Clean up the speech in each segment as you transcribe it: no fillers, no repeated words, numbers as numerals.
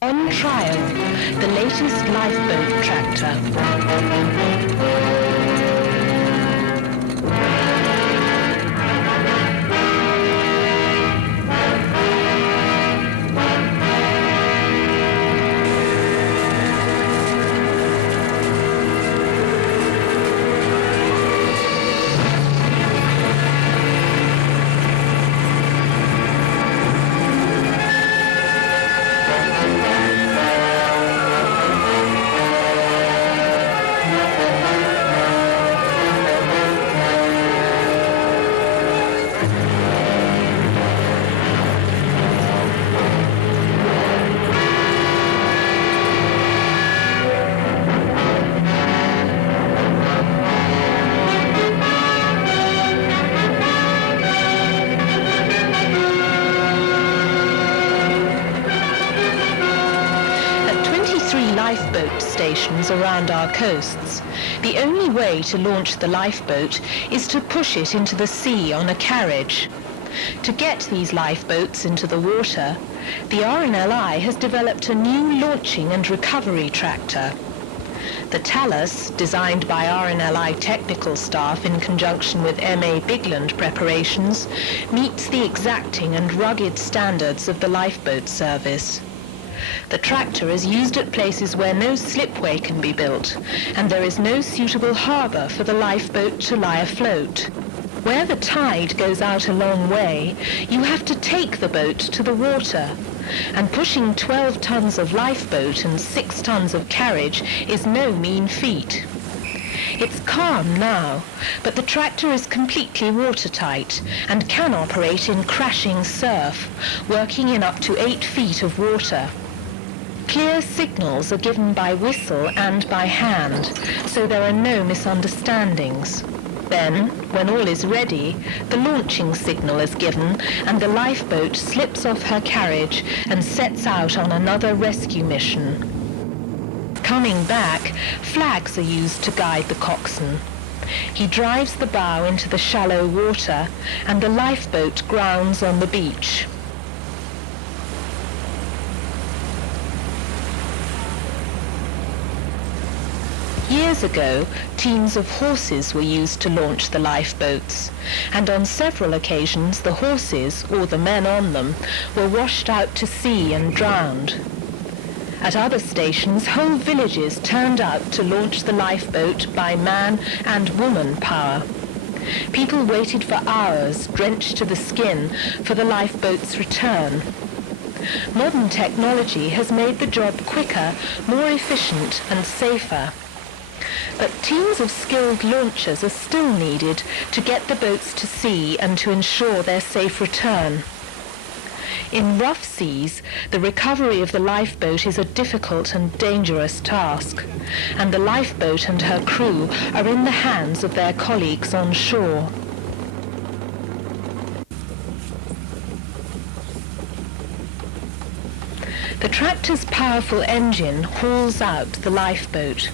On trial, the latest lifeboat tractor. Lifeboat stations around our coasts, the only way to launch the lifeboat is to push it into the sea on a carriage. To get these lifeboats into the water, the RNLI has developed a new launching and recovery tractor. The Talus, designed by RNLI technical staff in conjunction with MA Bigland preparations, meets the exacting and rugged standards of the lifeboat service. The tractor is used at places where no slipway can be built, and there is no suitable harbour for the lifeboat to lie afloat. Where the tide goes out a long way, you have to take the boat to the water, and pushing 12 tons of lifeboat and 6 tons of carriage is no mean feat. It's calm now, but the tractor is completely watertight and can operate in crashing surf, working in up to 8 feet of water. Clear signals are given by whistle and by hand, so there are no misunderstandings. Then, when all is ready, the launching signal is given and the lifeboat slips off her carriage and sets out on another rescue mission. Coming back, flags are used to guide the coxswain. He drives the bow into the shallow water and the lifeboat grounds on the beach. Years ago, teams of horses were used to launch the lifeboats, and on several occasions the horses, or the men on them, were washed out to sea and drowned. At other stations, whole villages turned out to launch the lifeboat by man and woman power. People waited for hours, drenched to the skin, for the lifeboat's return. Modern technology has made the job quicker, more efficient and safer. But teams of skilled launchers are still needed to get the boats to sea and to ensure their safe return. In rough seas, the recovery of the lifeboat is a difficult and dangerous task, and the lifeboat and her crew are in the hands of their colleagues on shore. The tractor's powerful engine hauls out the lifeboat.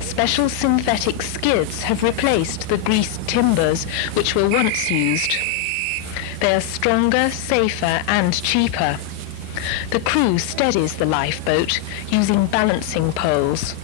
Special synthetic skids have replaced the greased timbers which were once used. They are stronger, safer and cheaper. The crew steadies the lifeboat using balancing poles.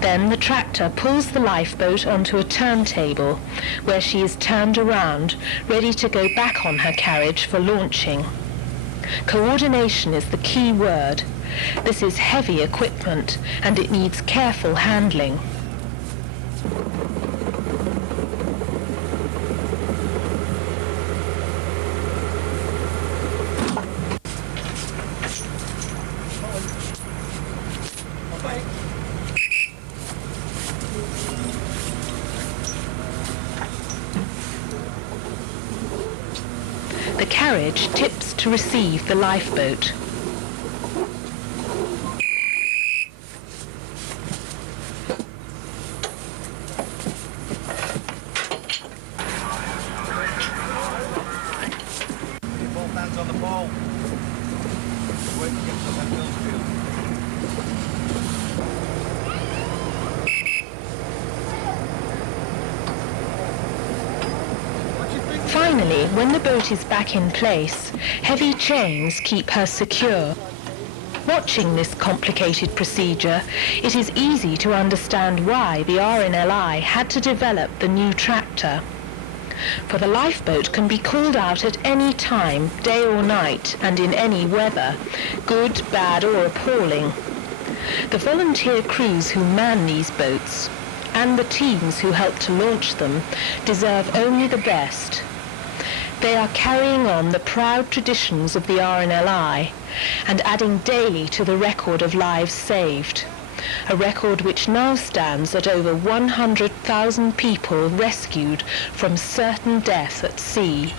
Then the tractor pulls the lifeboat onto a turntable, where she is turned around, ready to go back on her carriage for launching. Coordination is the key word. This is heavy equipment, and it needs careful handling. The carriage tips to receive the lifeboat. Finally, when the boat is back in place, heavy chains keep her secure. Watching this complicated procedure, it is easy to understand why the RNLI had to develop the new tractor. For the lifeboat can be called out at any time, day or night, and in any weather, good, bad or appalling. The volunteer crews who man these boats, and the teams who help to launch them, deserve only the best. They are carrying on the proud traditions of the RNLI and adding daily to the record of lives saved, a record which now stands at over 100,000 people rescued from certain death at sea.